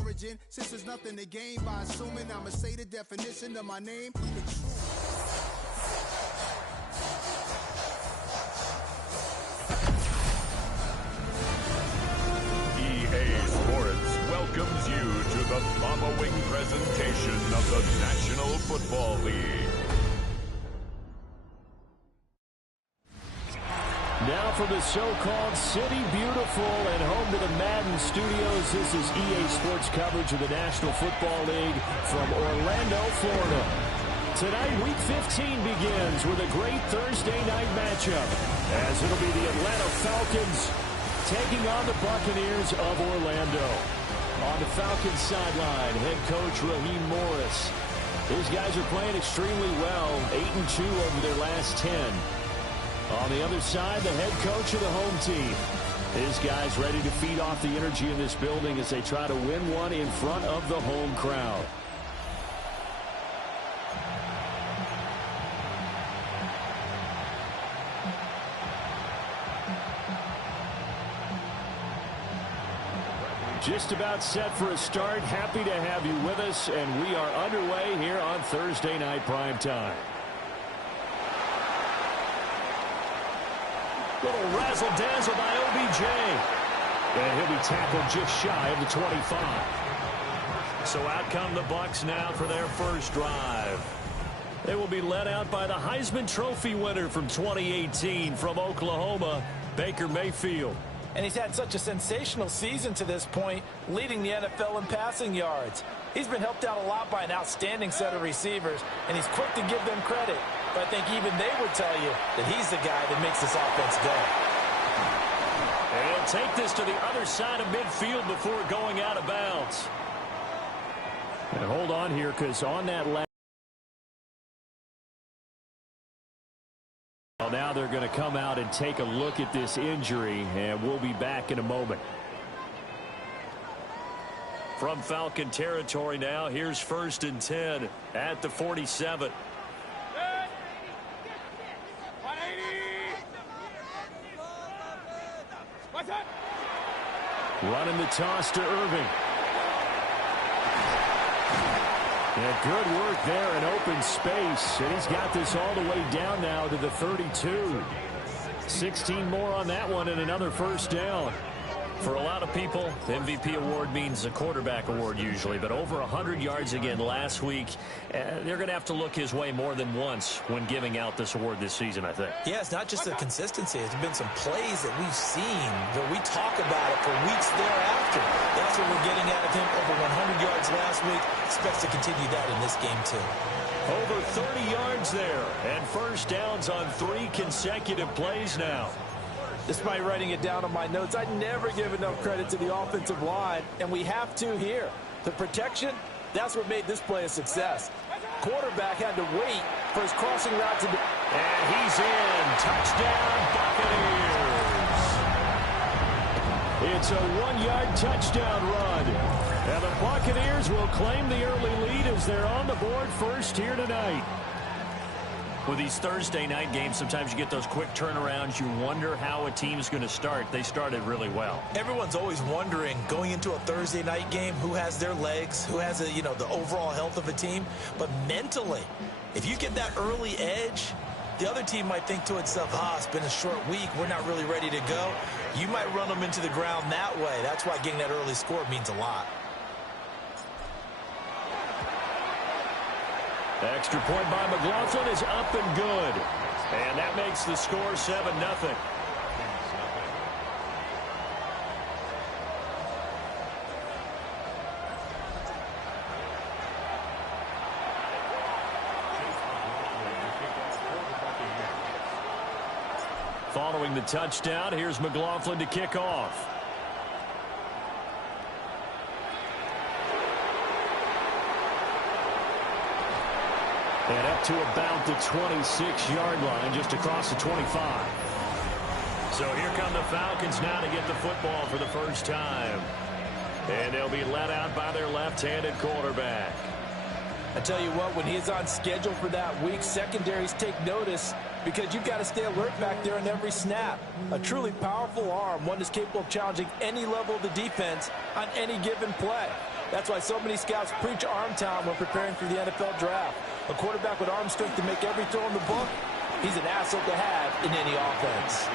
origin. Since there's nothing to gain by assuming I'ma say the definition of my name. EA Sports welcomes you to the following presentation of the National Football League. Now from the so-called City Beautiful and home to the Madden studios, this is EA Sports coverage of the National Football League from Orlando, Florida. Tonight, Week 15 begins with a great Thursday night matchup, as it'll be the Atlanta Falcons taking on the Buccaneers of Orlando. On the Falcons sideline, head coach Raheem Morris. These guys are playing extremely well, 8-2 over their last 10. On the other side, the head coach of the home team. His guys ready to feed off the energy in this building as they try to win one in front of the home crowd. Just about set for a start. Happy to have you with us, and we are underway here on Thursday Night Primetime. Little razzle-dazzle by OBJ. And he'll be tackled just shy of the 25. So out come the Bucs now for their first drive. They will be led out by the Heisman Trophy winner from 2018 from Oklahoma, Baker Mayfield. And he's had such a sensational season to this point, leading the NFL in passing yards. He's been helped out a lot by an outstanding set of receivers, and he's quick to give them credit. But I think even they would tell you that he's the guy that makes this offense go. And he'll take this to the other side of midfield before going out of bounds. And hold on here, because on that last... Well, now they're going to come out and take a look at this injury, and we'll be back in a moment. From Falcon territory now, here's 1st and 10 at the 47. Running the toss to Irving. Yeah, good work there in open space. And he's got this all the way down now to the 32. 16 more on that one and another first down. For a lot of people, the MVP award means a quarterback award usually, but over 100 yards again last week. They're going to have to look his way more than once when giving out this award this season, I think. Yeah, it's not just the consistency. It's been some plays that we've seen, but we talk about it for weeks thereafter. That's what we're getting out of him. Over 100 yards last week. Expects to continue that in this game, too. Over 30 yards there, and first downs on 3 consecutive plays now. Despite writing it down on my notes, I never give enough credit to the offensive line, and we have to here. The protection, that's what made this play a success. Quarterback had to wait for his crossing route to... And he's in. Touchdown, Buccaneers. It's a 1-yard touchdown run. And the Buccaneers will claim the early lead as they're on the board first here tonight. With these Thursday night games, sometimes you get those quick turnarounds. You wonder how a team's going to start. They started really well. Everyone's always wondering, going into a Thursday night game, who has their legs, who has the overall health of a team. But mentally, if you get that early edge, the other team might think to itself, it's been a short week. We're not really ready to go. You might run them into the ground that way. That's why getting that early score means a lot. Extra point by McLaughlin is up and good. And that makes the score 7-0. Following the touchdown, here's McLaughlin to kick off. And up to about the 26-yard line, just across the 25. So here come the Falcons now to get the football for the first time. And they'll be led out by their left-handed quarterback. I tell you what, when he's on schedule for that week, secondaries take notice because you've got to stay alert back there in every snap. A truly powerful arm, one that's capable of challenging any level of the defense on any given play. That's why so many scouts preach arm talent when preparing for the NFL draft. A quarterback with arm strength to make every throw in the book, he's an asset to have in any offense.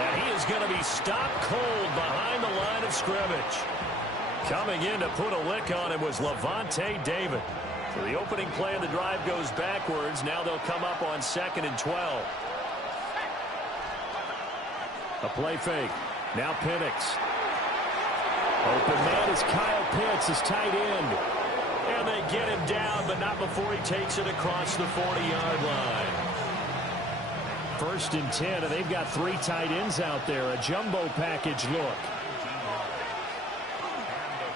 And he is going to be stopped cold behind the line of scrimmage. Coming in to put a lick on him was Levante David. So the opening play of the drive goes backwards. Now they'll come up on 2nd and 12. A play fake. Now Penix. Open man is Kyle Pitts, his tight end. And they get him down, but not before he takes it across the 40-yard line. 1st and 10, and they've got 3 tight ends out there. A jumbo package look.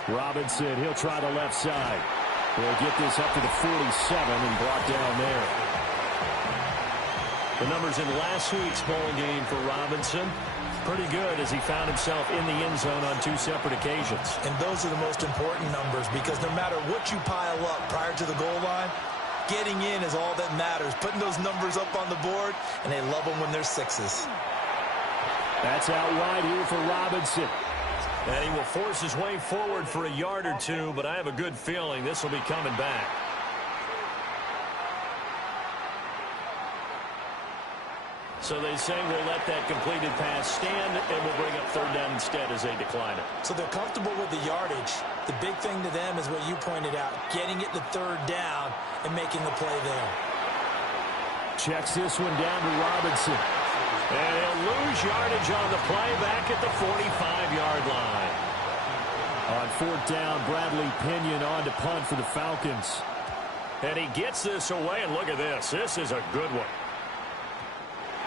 Robinson, he'll try the left side. He'll get this up to the 47 and brought down there. The numbers in last week's bowl game for Robinson, pretty good as he found himself in the end zone on 2 separate occasions. And those are the most important numbers because no matter what you pile up prior to the goal line, getting in is all that matters. Putting those numbers up on the board, and they love them when they're 6s. That's out wide here for Robinson. And he will force his way forward for a yard or 2, but I have a good feeling this will be coming back. So they say we'll let that completed pass stand, and we'll bring up 3rd down instead as they decline it. So they're comfortable with the yardage. The big thing to them is what you pointed out, getting it to 3rd down and making the play there. Checks this one down to Robinson. And he'll lose yardage on the play back at the 45-yard line. On 4th down, Bradley Pinion on to punt for the Falcons. And he gets this away, and look at this. This is a good one.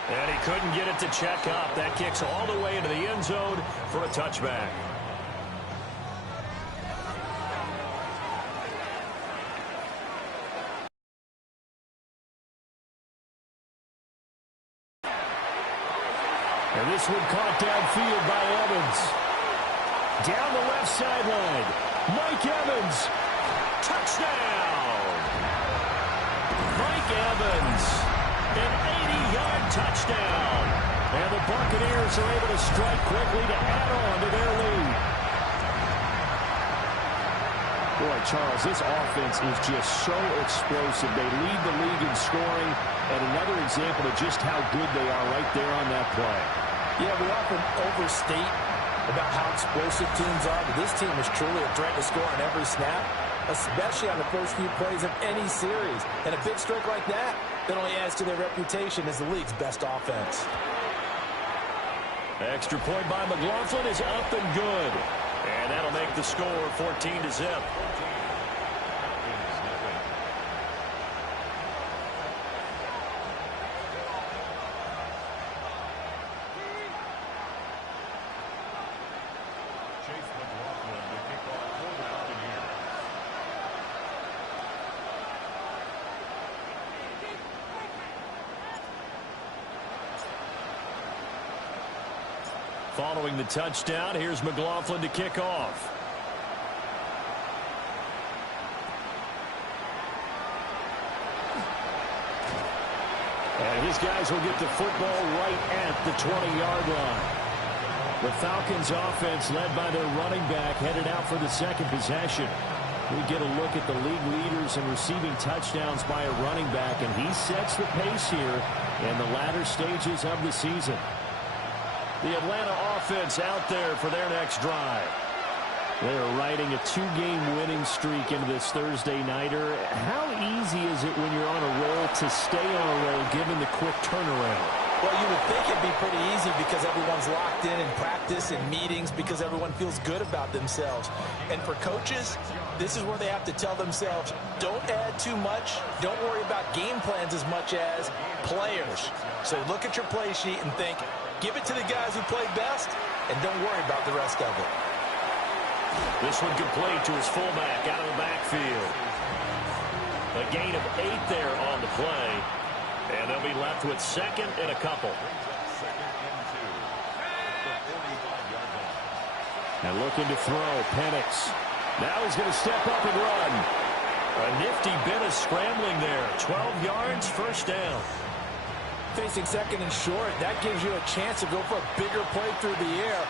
And he couldn't get it to check up. That kicks all the way into the end zone for a touchback. And this one caught downfield by Evans. Down the left sideline. Mike Evans. Touchdown. Mike Evans. An 80-yard touchdown. And the Buccaneers are able to strike quickly to add on to their lead. Boy, Charles, this offense is just so explosive. They lead the league in scoring, and another example of just how good they are right there on that play. Yeah, we often overstate about how explosive teams are, but this team is truly a threat to score on every snap, especially on the first few plays of any series. And a big strike like that only adds to their reputation as the league's best offense. Extra point by McLaughlin is up and good. And that'll make the score 14-0. Following the touchdown, here's McLaughlin to kick off. And his guys will get the football right at the 20-yard line. The Falcons offense led by their running back headed out for the 2nd possession. We get a look at the league leaders in receiving touchdowns by a running back, and he sets the pace here in the latter stages of the season. The Atlanta offense out there for their next drive. They're riding a 2-game winning streak into this Thursday nighter. How easy is it when you're on a roll to stay on a roll given the quick turnaround? Well, you would think it'd be pretty easy because everyone's locked in practice and meetings because everyone feels good about themselves. And for coaches, this is where they have to tell themselves, don't add too much. Don't worry about game plans as much as players. So look at your play sheet and think, give it to the guys who play best, and don't worry about the rest of it. This one complete to his fullback out of the backfield. A gain of 8 there on the play, and they'll be left with 2nd and a couple. And looking to throw, Penix. Now he's going to step up and run. A nifty bit of scrambling there. 12 yards, 1st down. Facing 2nd and short, that gives you a chance to go for a bigger play through the air.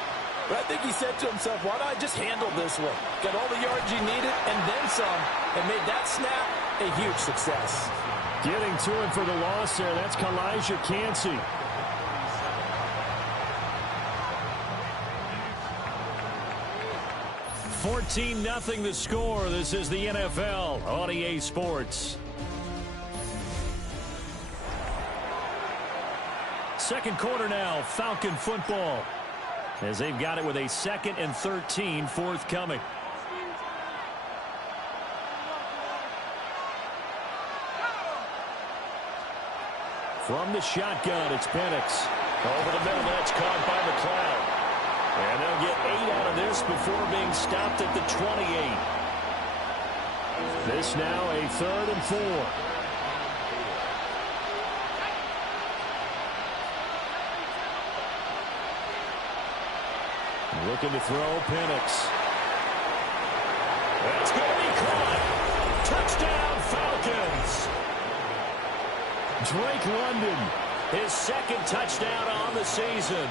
But I think he said to himself, why don't I just handle this one? Got all the yards you needed and then some, and made that snap a huge success. Getting to him for the loss there. That's Kalijah Cansey. $14-0 the score. This is the NFL on EA Sports. Second quarter now, Falcon football, as they've got it with a 2nd and 13 forthcoming. From the shotgun, it's Penix. Over the middle, that's caught by McLeod. And they'll get 8 out of this before being stopped at the 28. This now a 3rd and 4. Looking to throw, Penix. That's going to be caught. Touchdown, Falcons. Drake London, his 2nd touchdown on the season.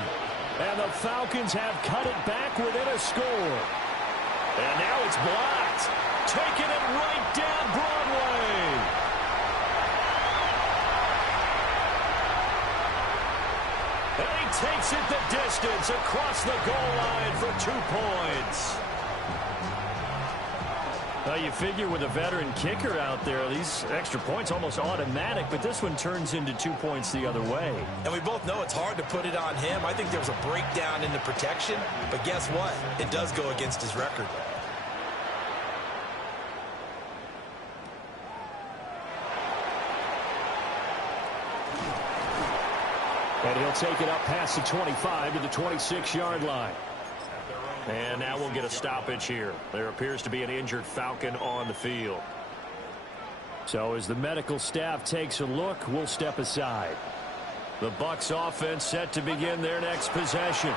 And the Falcons have cut it back within a score. And now it's blocked. Taking it right down Broadway. And he takes it the distance across the goal line for 2 points. Well, you figure with a veteran kicker out there, these extra points almost automatic, but this one turns into 2 points the other way. And we both know it's hard to put it on him. I think there was a breakdown in the protection, but guess what? It does go against his record. And he'll take it up past the 25 to the 26-yard line. And now we'll get a stoppage here. There appears to be an injured Falcon on the field. So as the medical staff takes a look, we'll step aside. The Bucs offense set to begin their next possession.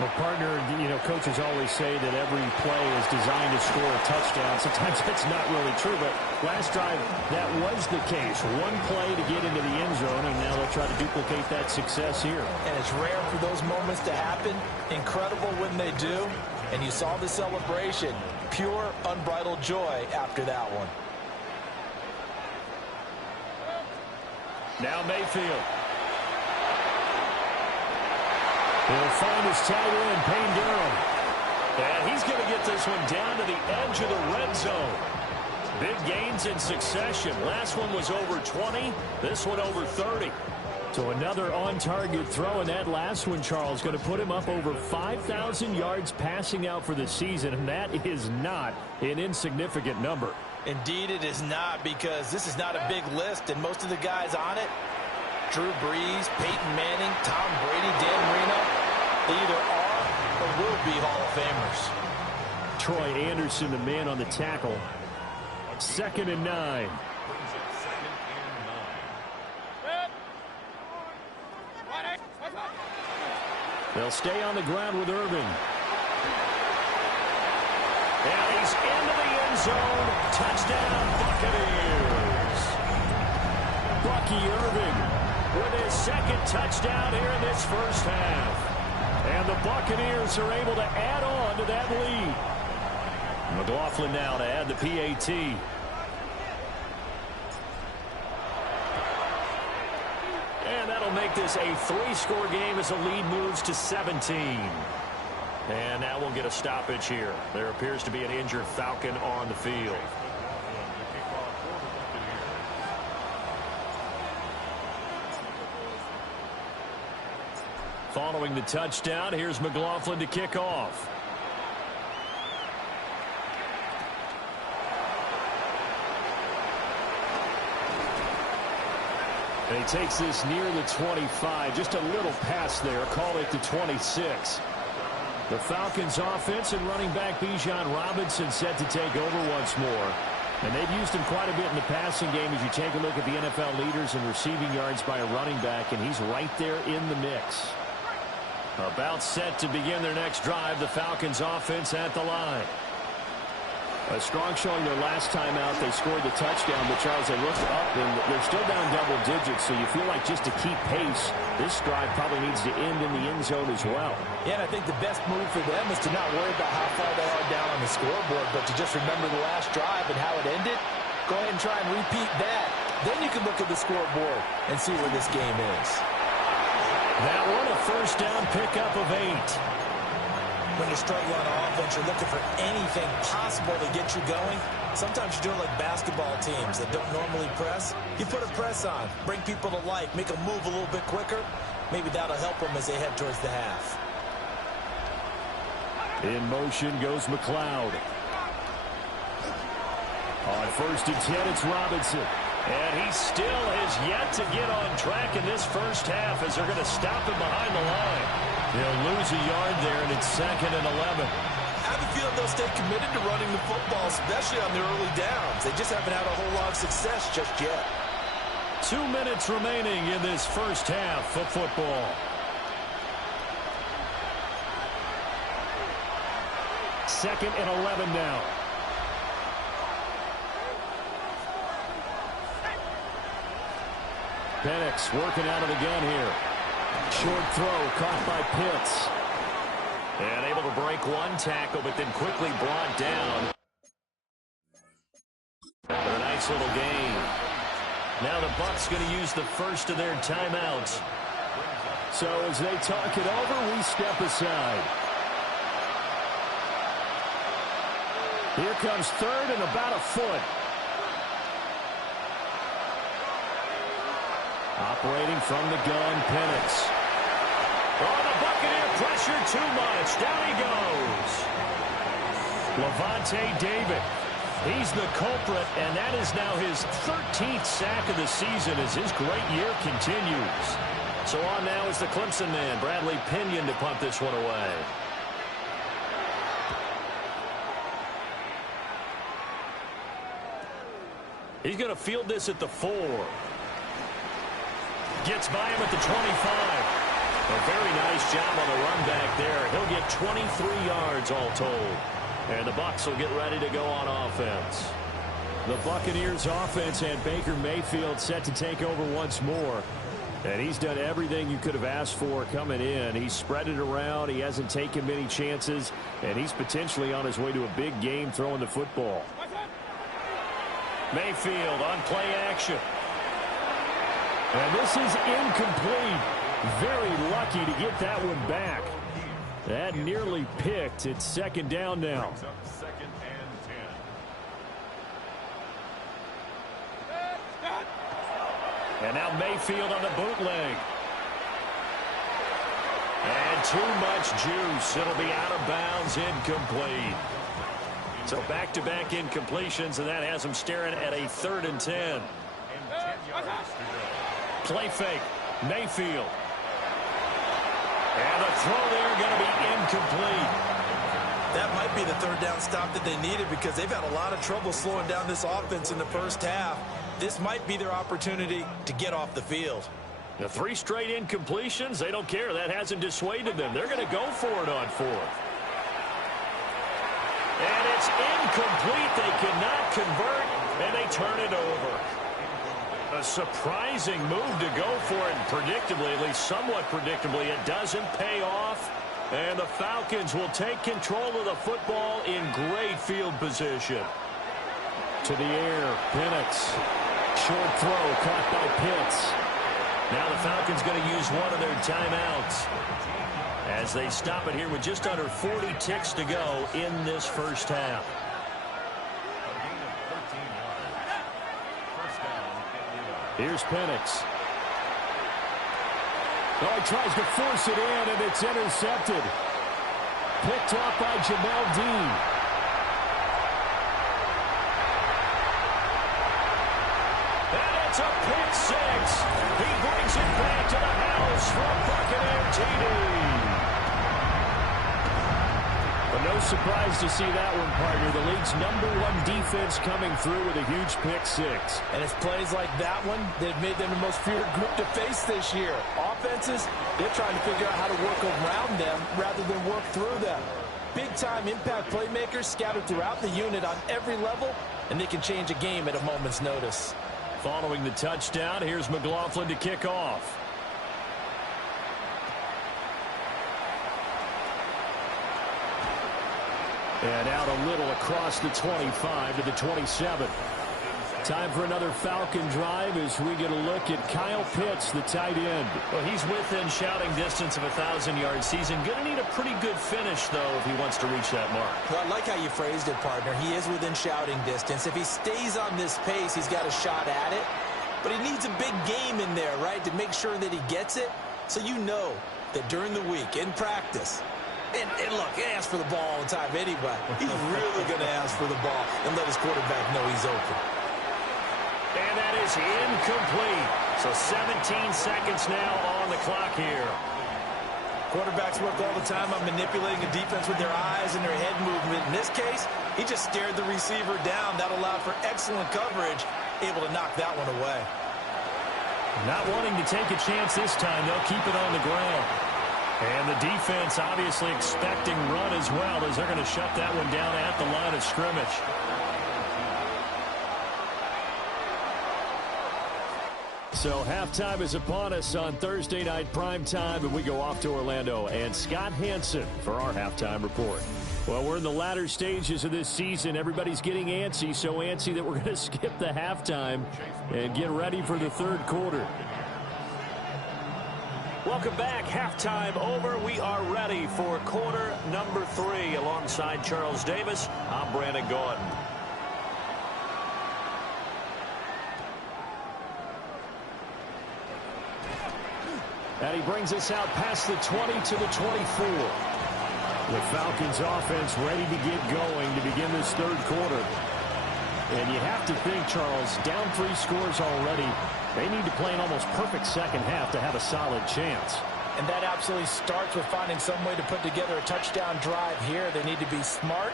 Well, partner, you know, coaches always say that every play is designed to score a touchdown. Sometimes that's not really true, but last drive, that was the case. One play to get into the end zone, and now they'll try to duplicate that success here. And it's rare for those moments to happen. Incredible when they do. And you saw the celebration. Pure, unbridled joy after that one. Now Mayfield. He'll find his tight end, Payne Durham. And he's going to get this one down to the edge of the red zone. Big gains in succession. Last one was over 20. This one over 30. So another on-target throw, and that last one, Charles, going to put him up over 5,000 yards passing out for the season, and that is not an insignificant number. Indeed it is not, because this is not a big list, and most of the guys on it, Drew Brees, Peyton Manning, Tom Brady, Dan Marino, they either are or will be Hall of Famers. Troy Anderson, the man on the tackle. 2nd and 9. They'll stay on the ground with Irving. And he's into the end zone. Touchdown, Buccaneers. Bucky Irving with his 2nd touchdown here in this first half. And the Buccaneers are able to add on to that lead. McLaughlin now to add the PAT. And that'll make this a 3-score game as the lead moves to 17. And now we'll get a stoppage here. There appears to be an injured Falcon on the field. Following the touchdown, here's McLaughlin to kick off. And he takes this near the 25. Just a little pass there. Call it the 26. The Falcons offense and running back Bijan Robinson set to take over once more. And they've used him quite a bit in the passing game as you take a look at the NFL leaders in receiving yards by a running back, and he's right there in the mix. About set to begin their next drive, the Falcons offense at the line. A strong showing their last time out. They scored the touchdown, but Charles, they looked up, and they're still down double digits, so you feel like just to keep pace, this drive probably needs to end in the end zone as well. Yeah, and I think the best move for them is to not worry about how far they are down on the scoreboard, but to just remember the last drive and how it ended. Go ahead and try and repeat that. Then you can look at the scoreboard and see where this game is. That one, a first down pickup of 8. When you're struggling on offense, you're looking for anything possible to get you going. Sometimes you do it like basketball teams that don't normally press. You put a press on, bring people to life, make them move a little bit quicker. Maybe that'll help them as they head towards the half. In motion goes McLeod. On 1st and 10, it's Robinson. And he still has yet to get on track in this first half as they're going to stop him behind the line. He'll lose a yard there, and it's 2nd and 11. I have a feeling they'll stay committed to running the football, especially on their early downs. They just haven't had a whole lot of success just yet. 2 minutes remaining in this first half of football. Second and 11 now. Penix working out of the gun here. Short throw caught by Pitts. And able to break one tackle, but then quickly brought down. A nice little gain. Now the Bucs going to use the first of their timeouts. So as they talk it over, we step aside. Here comes 3rd and about a foot. Operating from the gun, Penix. Oh, the Buccaneer pressure too much. Down he goes. Levante David. He's the culprit, and that is now his 13th sack of the season as his great year continues. So on now is the Clemson man, Bradley Pinion, to punt this one away. He's going to field this at the 4. Gets by him at the 25. A very nice job on the run back there. He'll get 23 yards all told. And the Bucs will get ready to go on offense. The Buccaneers offense and Baker Mayfield set to take over once more. And he's done everything you could have asked for coming in. He's spread it around. He hasn't taken many chances. And he's potentially on his way to a big game throwing the football. Mayfield on play action. And this is incomplete. Very lucky to get that one back. That nearly picked. It's 2nd down now. Second and 10. And now Mayfield on the bootleg. And too much juice. It'll be out of bounds, incomplete. So back-to-back incompletions, and that has him staring at a 3rd and 10. Play fake. Mayfield. And the throw there going to be incomplete. That might be the 3rd down stop that they needed because they've had a lot of trouble slowing down this offense in the first half. This might be their opportunity to get off the field. The 3 straight incompletions, they don't care. That hasn't dissuaded them. They're going to go for it on 4th. And it's incomplete. They cannot convert, and they turn it over. A surprising move to go for it, and predictably, at least somewhat predictably, it doesn't pay off. And the Falcons will take control of the football in great field position. To the air, Penix. Short throw caught by Pitts. Now the Falcons going to use one of their timeouts as they stop it here with just under 40 ticks to go in this first half. Here's Penix. Oh, he tries to force it in, and it's intercepted. Picked off by Jamel Dean. And it's a pick 6. He brings it back to the house for a Buccaneer TD. But no surprise to see that one, partner. The league's #1 defense coming through with a huge pick 6. And it's plays like that one that have made them the most feared group to face this year. Offenses, they're trying to figure out how to work around them rather than work through them. big-time impact playmakers scattered throughout the unit on every level, and they can change a game at a moment's notice. Following the touchdown, here's McLaughlin to kick off. And out a little across the 25 to the 27. Time for another Falcon drive as we get a look at Kyle Pitts, the tight end. Well, he's within shouting distance of 1,000-yard season. Going to need a pretty good finish, though, if he wants to reach that mark. Well, I like how you phrased it, partner. He is within shouting distance. If he stays on this pace, he's got a shot at it. But he needs a big game in there, right, to make sure that he gets it. So you know that during the week, in practice, and look, he asks for the ball all the time anyway. He's really going to ask for the ball and let his quarterback know he's open. And that is incomplete. So 17 seconds now on the clock here. Quarterbacks work all the time on manipulating a defense with their eyes and their head movement. In this case, he just stared the receiver down. That allowed for excellent coverage, able to knock that one away. Not wanting to take a chance this time. They'll keep it on the ground. And the defense obviously expecting run as well, as they're going to shut that one down at the line of scrimmage. So halftime is upon us on Thursday night primetime, and we go off to Orlando and Scott Hansen for our halftime report. Well, we're in the latter stages of this season. Everybody's getting antsy, so antsy that we're going to skip the halftime and get ready for the third quarter. Welcome back. Halftime over. We are ready for quarter number 3. Alongside Charles Davis, I'm Brandon Gordon. And he brings us out past the 20 to the 24. The Falcons offense ready to get going to begin this third quarter. And you have to think, Charles, down 3 scores already. They need to play an almost perfect second half to have a solid chance. And that absolutely starts with finding some way to put together a touchdown drive here. They need to be smart,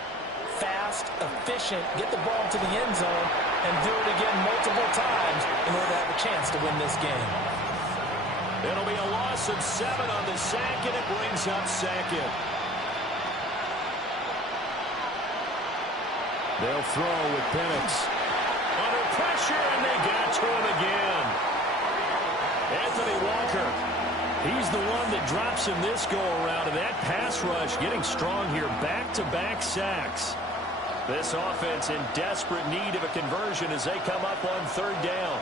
fast, efficient, get the ball to the end zone, and do it again multiple times in order to have a chance to win this game. It'll be a loss of 7 on the sack, and it brings up second. They'll throw with Penix. Under pressure, and they got to him again. Anthony Walker. He's the one that drops him this go-around, and that pass rush getting strong here. Back-to-back sacks. This offense in desperate need of a conversion as they come up on third down.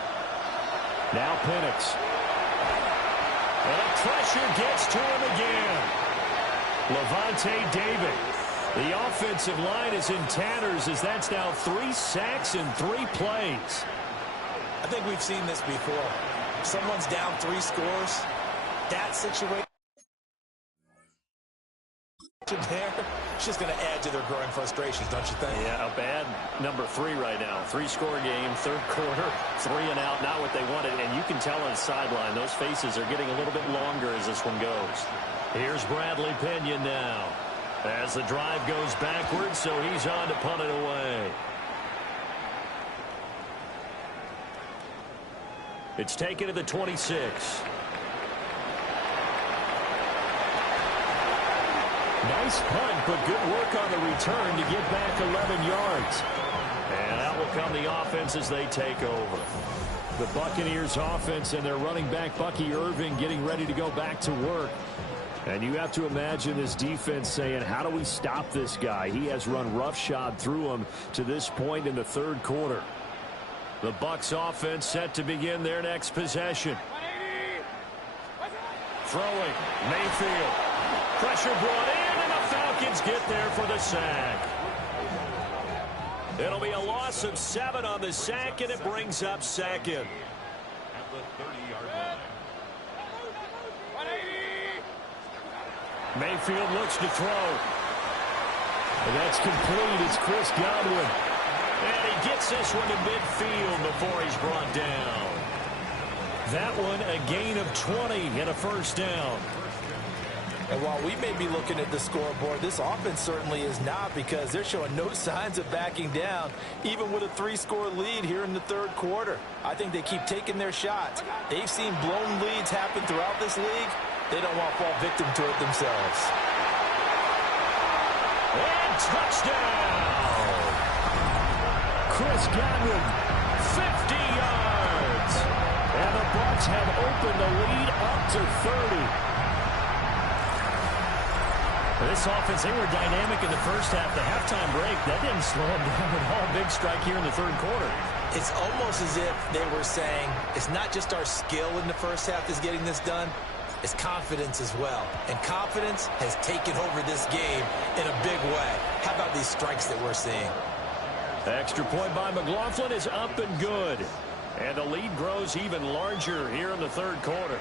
Now Penix. And the pressure gets to him again. Levante David. The offensive line is in tatters as that's now 3 sacks in 3 plays. I think we've seen this before. Someone's down 3 scores. That situation there, it's just going to add to their growing frustrations, don't you think? Yeah, a bad number 3 right now. 3-score game, third quarter, 3 and out, not what they wanted. And you can tell on the sideline, those faces are getting a little bit longer as this one goes. Here's Bradley Pinion now. As the drive goes backwards, so he's on to punt it away. It's taken to the 26. Nice punt, but good work on the return to get back 11 yards. And out will come the offense as they take over. The Buccaneers offense and their running back Bucky Irving getting ready to go back to work. And you have to imagine this defense saying, how do we stop this guy? He has run roughshod through him to this point in the third quarter. The Bucs offense set to begin their next possession. Throwing, Mayfield. Pressure brought in, and the Falcons get there for the sack. It'll be a loss of 7 on the sack, and it brings up second. At the 30-yard line. Mayfield looks to throw. And that's complete. It's Chris Godwin. And he gets this one to midfield before he's brought down. That one a gain of 20 and a first down. And while we may be looking at the scoreboard, this offense certainly is not, because they're showing no signs of backing down, even with a 3-score lead here in the third quarter. I think they keep taking their shots. They've seen blown leads happen throughout this league. They don't want to fall victim to it themselves. touchdown! Chris Godwin, 50 yards. And the Bucs have opened the lead up to 30. This offense, they were dynamic in the first half. The halftime break, that didn't slow them down at all. Big strike here in the third quarter. It's almost as if they were saying, it's not just our skill in the first half that's getting this done, it's confidence as well. And confidence has taken over this game in a big way. How about these strikes that we're seeing? The extra point by McLaughlin is up and good. And the lead grows even larger here in the third quarter.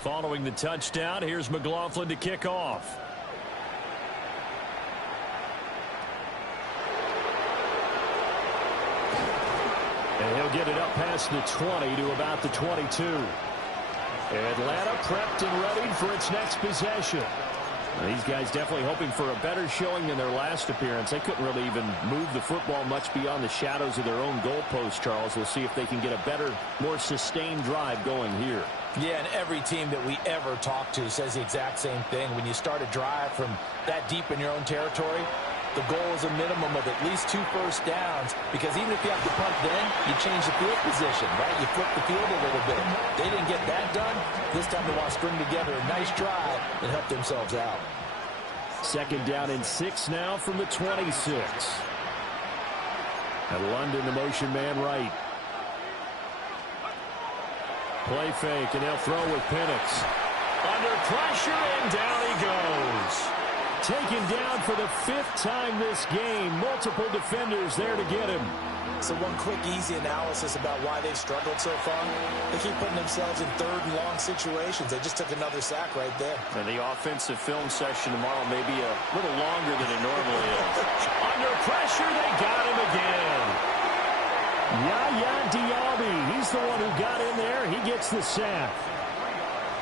Following the touchdown, here's McLaughlin to kick off. And he'll get it up past the 20 to about the 22. Atlanta prepped and ready for its next possession. These guys definitely hoping for a better showing than their last appearance. They couldn't really even move the football much beyond the shadows of their own goalpost, Charles. We'll see if they can get a better, more sustained drive going here. Yeah, and every team that we ever talk to says the exact same thing. When you start a drive from that deep in your own territory, the goal is a minimum of at least 2 first downs, because even if you have to punt then, you change the field position, right? You flip the field a little bit. They didn't get that done. This time they want to string together a nice drive and help themselves out. Second down and 6 now from the 26. And London, the motion man right. Play fake, and they'll throw with Penix. Under pressure, and down he goes. Taken down for the 5th time this game. Multiple defenders there to get him. So one quick, easy analysis about why they've struggled so far. They keep putting themselves in third and long situations. They just took another sack right there. And the offensive film session tomorrow may be a little longer than it normally is. Under pressure, they got him again. Yaya Diaby, he's the one who got in there. He gets the sack.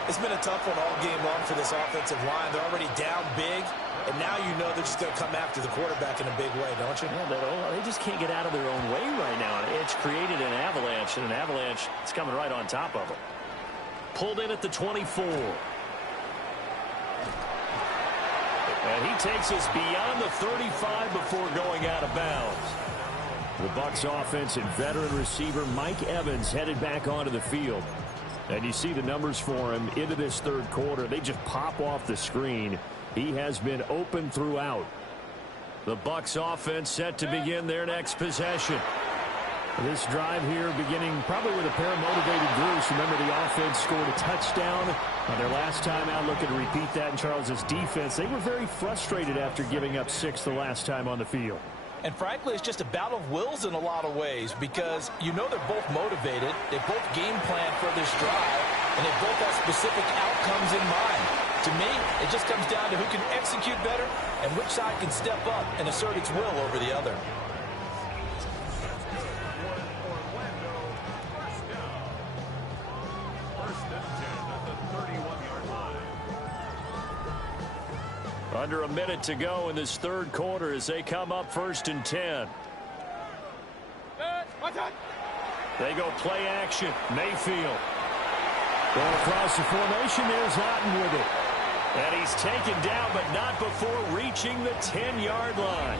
It's been a tough one all game long for this offensive line. They're already down big, and now you know they're just going to come after the quarterback in a big way, don't you? Yeah, they just can't get out of their own way right now. It's created an avalanche, and an avalanche is coming right on top of them. Pulled in at the 24. And he takes us beyond the 35 before going out of bounds. The Bucs offense and veteran receiver Mike Evans headed back onto the field. And you see the numbers for him into this third quarter. They just pop off the screen. He has been open throughout. The Bucs offense set to begin their next possession. This drive here beginning probably with a pair of motivated Bruce. Remember, the offense scored a touchdown on their last time out. Looking to repeat that in Charles's defense. They were very frustrated after giving up 6 the last time on the field. And frankly, it's just a battle of wills in a lot of ways, because you know they're both motivated. They both game plan for this drive, and they both have specific outcomes in mind. To me, it just comes down to who can execute better and which side can step up and assert its will over the other. Under a minute to go in this third quarter as they come up 1st and 10. They go play action. Mayfield. Going across the formation. There's Otten with it. And he's taken down, but not before reaching the 10-yard line.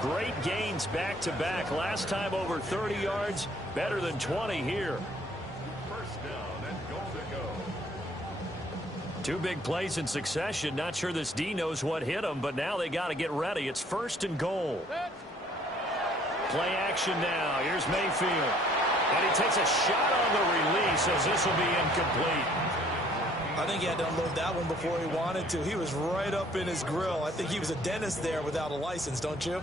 Great gains back-to-back. Last time over 30 yards. Better than 20 here. 2 big plays in succession. Not sure this D knows what hit him, but now they got to get ready. It's 1st and goal. Play action now. Here's Mayfield. And he takes a shot on the release as this will be incomplete. I think he had to unload that one before he wanted to. He was right up in his grill. I think he was a dentist there without a license, don't you?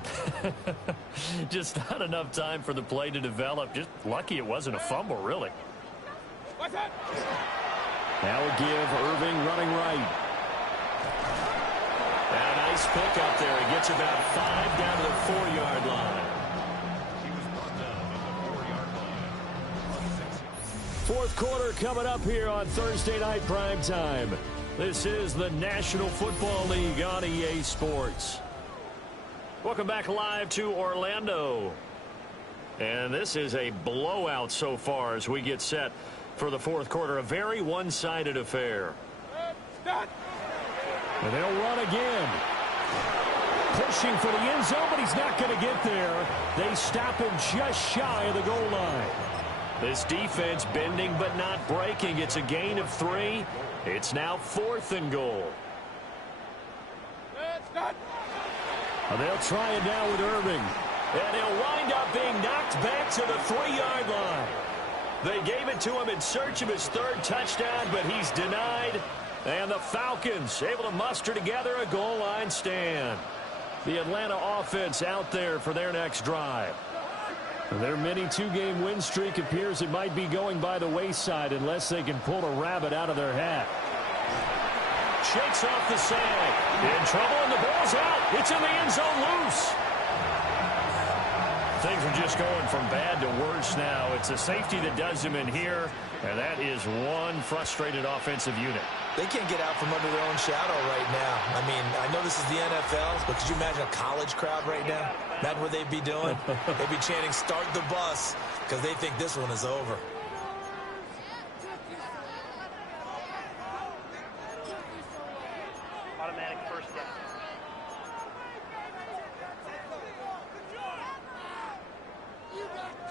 Just not enough time for the play to develop. Just lucky it wasn't a fumble, really. What's that? That will give Irving running right. And a nice pick up there. He gets about 5 down to the 4-yard line. Fourth quarter coming up here on Thursday Night Primetime. This is the National Football League on EA Sports. Welcome back live to Orlando. And this is a blowout so far as we get set for the fourth quarter. A very one-sided affair. And they'll run again. Pushing for the end zone, but he's not going to get there. They stop him just shy of the goal line. This defense bending but not breaking. It's a gain of 3. It's now 4th and goal. And they'll try it now with Irving. And he'll wind up being knocked back to the 3-yard line. They gave it to him in search of his 3rd touchdown, but he's denied. And the Falcons able to muster together a goal line stand. The Atlanta offense out there for their next drive. Their mini 2-game win streak appears it might be going by the wayside unless they can pull a rabbit out of their hat. Shakes off the sag. In trouble, and the ball's out. It's in the end zone loose. Things are just going from bad to worse now. It's a safety that does them in here, and that is one frustrated offensive unit. They can't get out from under their own shadow right now. I mean, I know this is the NFL, but could you imagine a college crowd right now? Imagine what they'd be doing. They'd be chanting, "Start the bus," because they think this one is over. Automatic first down.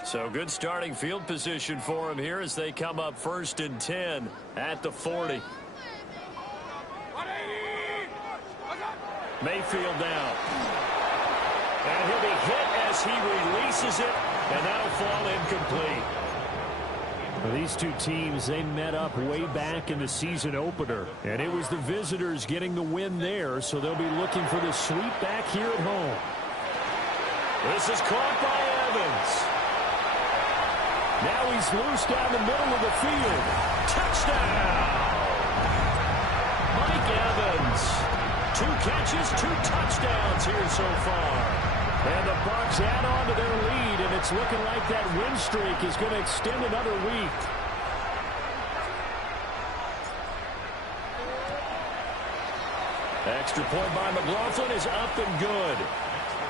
So good starting field position for them here as they come up 1st and 10 at the 40. Mayfield now. And he'll be hit as he releases it, and that'll fall incomplete. Well, these two teams, they met up way back in the season opener, and it was the visitors getting the win there, so they'll be looking for the sweep back here at home. This is caught by Evans. Now he's loose down the middle of the field. Touchdown! Mike Evans. 2 catches, 2 touchdowns here so far. And the Bucs add on to their lead, and it's looking like that win streak is going to extend another week. Extra point by McLaughlin is up and good.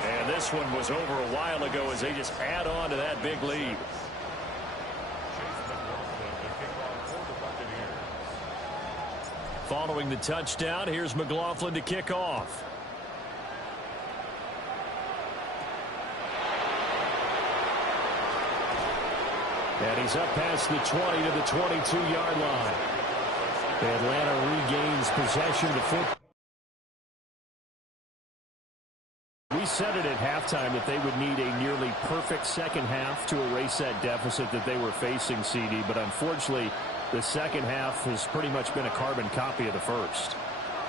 And this one was over a while ago as they just add on to that big lead. Following the touchdown, here's McLaughlin to kick off. And he's up past the 20 to the 22-yard line. Atlanta regains possession of the football. We said it at halftime that they would need a nearly perfect second half to erase that deficit that they were facing, CD, but unfortunately, the second half has pretty much been a carbon copy of the first.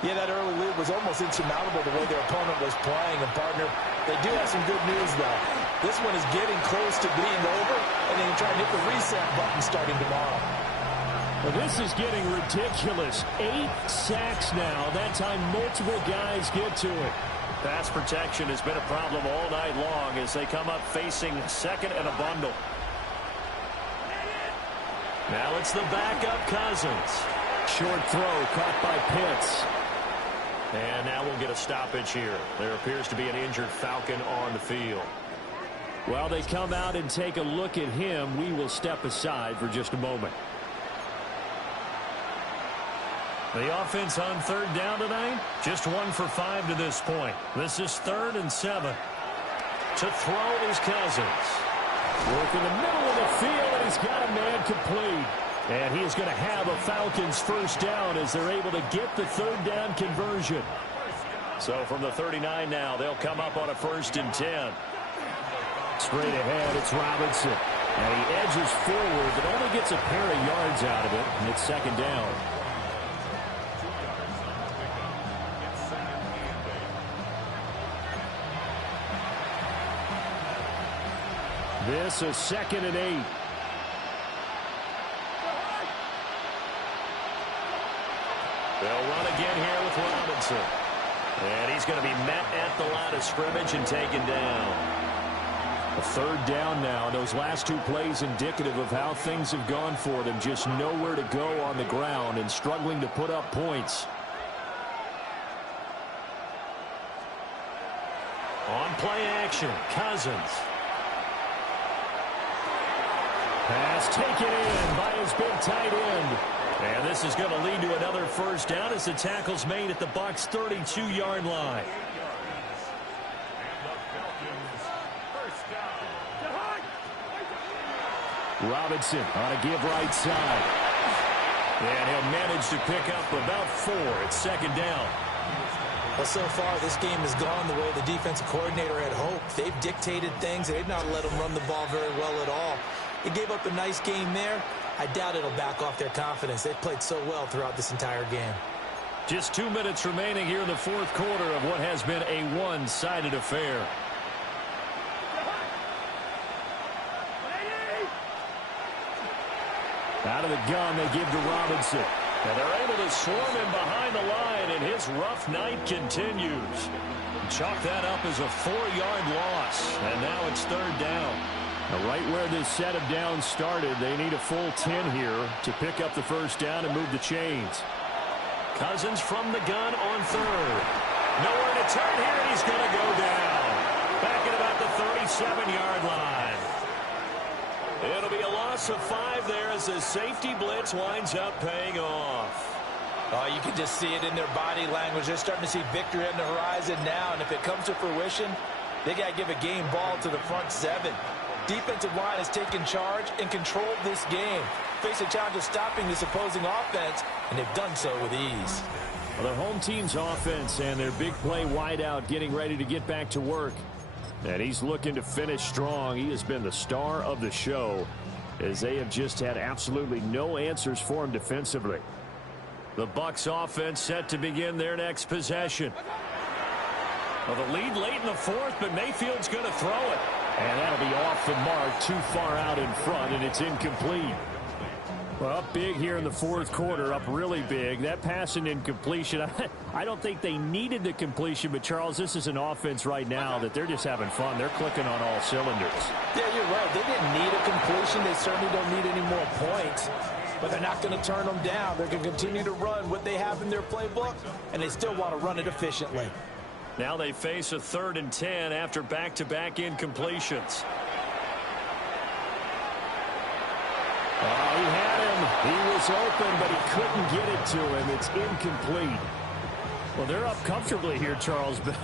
Yeah, that early lead was almost insurmountable the way their opponent was playing. And, partner, they do have some good news, though. This one is getting close to being over, and they can try and hit the reset button starting tomorrow. Well, this is getting ridiculous. 8 sacks now. That time multiple guys get to it. Pass protection has been a problem all night long as they come up facing second and a bundle. Now it's the backup Cousins. Short throw caught by Pitts. And now we'll get a stoppage here. There appears to be an injured Falcon on the field. While they come out and take a look at him, we will step aside for just a moment. The offense on 3rd down tonight, just 1 for 5 to this point. This is 3rd and 7. To throw is Cousins. Work in the middle of the field, and he's got a man complete. And he is going to have a Falcons first down as they're able to get the 3rd down conversion. So from the 39 now, they'll come up on a 1st and 10. Straight ahead, it's Robinson. And he edges forward, but only gets a pair of yards out of it, and it's 2nd down. This is 2nd and 8. They'll run again here with Robinson. And he's going to be met at the line of scrimmage and taken down. A 3rd down now. Those last 2 plays indicative of how things have gone for them. Just nowhere to go on the ground and struggling to put up points. On play action, Cousins. Pass taken in by his big tight end. And this is going to lead to another first down as the tackle's made at the Bucs' 32-yard line. Robinson on a give right side. And he'll manage to pick up about 4 at second down. Well, so far, this game has gone the way the defensive coordinator had hoped. They've dictated things. They've not let them run the ball very well at all. They gave up a nice game there. I doubt it'll back off their confidence. They've played so well throughout this entire game. Just 2 minutes remaining here in the fourth quarter of what has been a one-sided affair. Out of the gun, they give to Robinson. And they're able to swarm him behind the line, and his rough night continues. Chalk that up as a 4-yard loss, and now it's third down. Now, right where this set of downs started, they need a full 10 here to pick up the first down and move the chains. Cousins from the gun on third. Nowhere to turn here, and he's going to go down. Back at about the 37-yard line. It'll be a loss of 5 there as the safety blitz winds up paying off. Oh, you can just see it in their body language. They're starting to see victory on the horizon now, and if it comes to fruition, they got to give a game ball to the front 7. Defensive line has taken charge and controlled this game. Face a challenge of stopping this opposing offense, and they've done so with ease. Well, their home team's offense and their big play wideout getting ready to get back to work. And he's looking to finish strong. He has been the star of the show as they have just had absolutely no answers for him defensively. The Bucs offense set to begin their next possession. Well, the lead late in the fourth, but Mayfield's going to throw it. And that'll be off the mark, too far out in front, and it's incomplete. Well, up big here in the fourth quarter, up really big. That pass and incompletion, I don't think they needed the completion, but Charles, this is an offense right now that they're just having fun. They're clicking on all cylinders. Yeah, you're right. They didn't need a completion. They certainly don't need any more points, but they're not going to turn them down. They're going to continue to run what they have in their playbook, and they still want to run it efficiently. Now they face a 3rd and 10 after back-to-back incompletions. Oh, he had him. He was open, but he couldn't get it to him. It's incomplete. Well, they're up comfortably here, Charles, but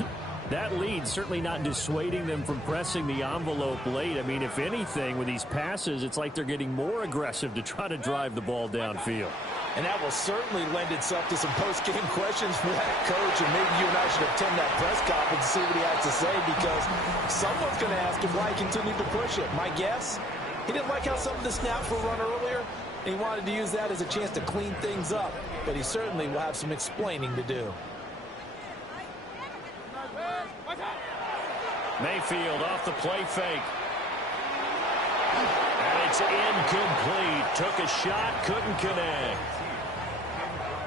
that lead certainly not dissuading them from pressing the envelope late. I mean, if anything, with these passes, it's like they're getting more aggressive to try to drive the ball downfield. And that will certainly lend itself to some post-game questions for that coach, and maybe you and I should attend that press conference to see what he has to say, because someone's going to ask him why he continued to push it. My guess, he didn't like how some of the snaps were run earlier, and he wanted to use that as a chance to clean things up, but he certainly will have some explaining to do. Mayfield off the play fake. And it's incomplete. Took a shot, couldn't connect.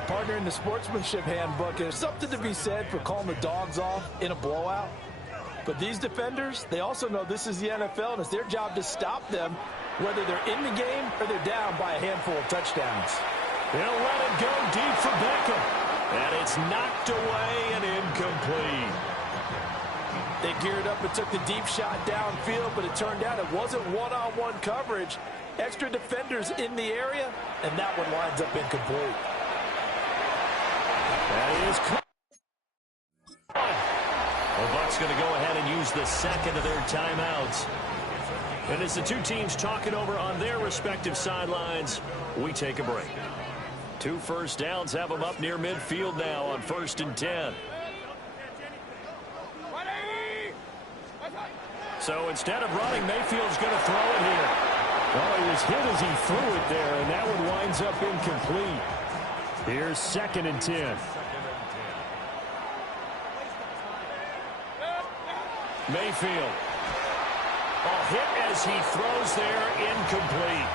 Partner, in the sportsmanship handbook, there's something to be said for calling the dogs off in a blowout. But these defenders, they also know this is the NFL, and it's their job to stop them, whether they're in the game or they're down by a handful of touchdowns. They'll let it go deep for Beckham. And it's knocked away and incomplete. They geared up and took the deep shot downfield, but it turned out it wasn't one-on-one coverage. Extra defenders in the area, and that one winds up incomplete. That is caught. The Bucs going to go ahead and use the second of their timeouts. And as the two teams talk it over on their respective sidelines, we take a break. 2 first downs have them up near midfield now on 1st and 10. So instead of running, Mayfield's going to throw it here. Well, he was hit as he threw it there, and that one winds up incomplete. Here's 2nd and 10. Mayfield. Hit as he throws there, incomplete.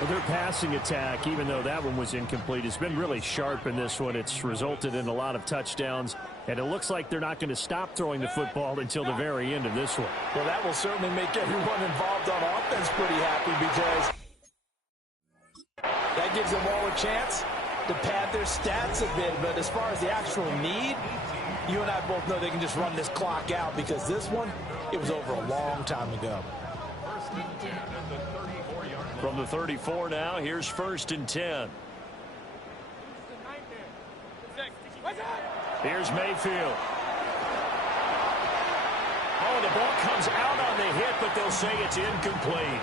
Well, their passing attack, even though that one was incomplete, has been really sharp in this one. It's resulted in a lot of touchdowns, and it looks like they're not going to stop throwing the football until the very end of this one. Well, that will certainly make everyone involved on offense pretty happy, because that gives them all a chance to pad their stats a bit. But as far as the actual need, you and I both know they can just run this clock out, because this one, it was over a long time ago. From the 34 now, here's 1st and 10. Here's Mayfield. Oh, the ball comes out on the hit, but they'll say it's incomplete.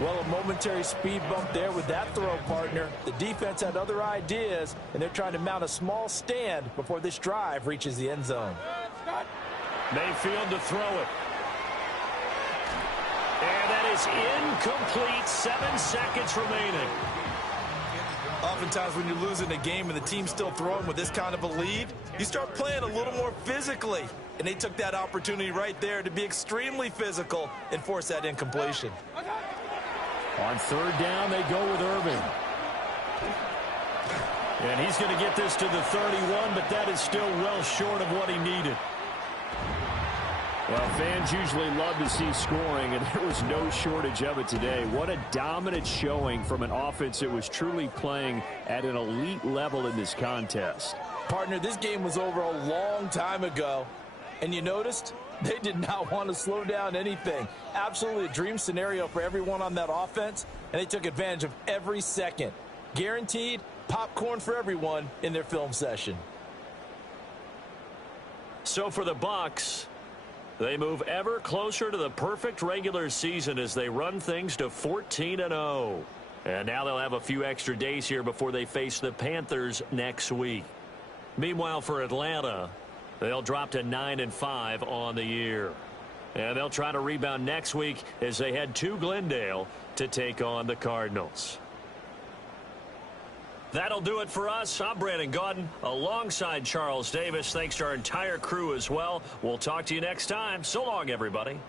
Well, a momentary speed bump there with that throw, partner. The defense had other ideas, and they're trying to mount a small stand before this drive reaches the end zone. Mayfield to throw it. And that is incomplete. 7 seconds remaining. Oftentimes when you're losing a game and the team's still throwing with this kind of a lead, you start playing a little more physically. And they took that opportunity right there to be extremely physical and force that incompletion. On 3rd down, they go with Irving. And he's going to get this to the 31, but that is still well short of what he needed. Well, fans usually love to see scoring, and there was no shortage of it today. What a dominant showing from an offense that was truly playing at an elite level in this contest. Partner, this game was over a long time ago, and you noticed they did not want to slow down anything. Absolutely a dream scenario for everyone on that offense, and they took advantage of every second. Guaranteed popcorn for everyone in their film session. So for the Bucs, they move ever closer to the perfect regular season as they run things to 14-0. And now they'll have a few extra days here before they face the Panthers next week. Meanwhile, for Atlanta, they'll drop to 9-5 on the year. And they'll try to rebound next week as they head to Glendale to take on the Cardinals. That'll do it for us. I'm Brandon Gaudin alongside Charles Davis. Thanks to our entire crew as well. We'll talk to you next time. So long, everybody.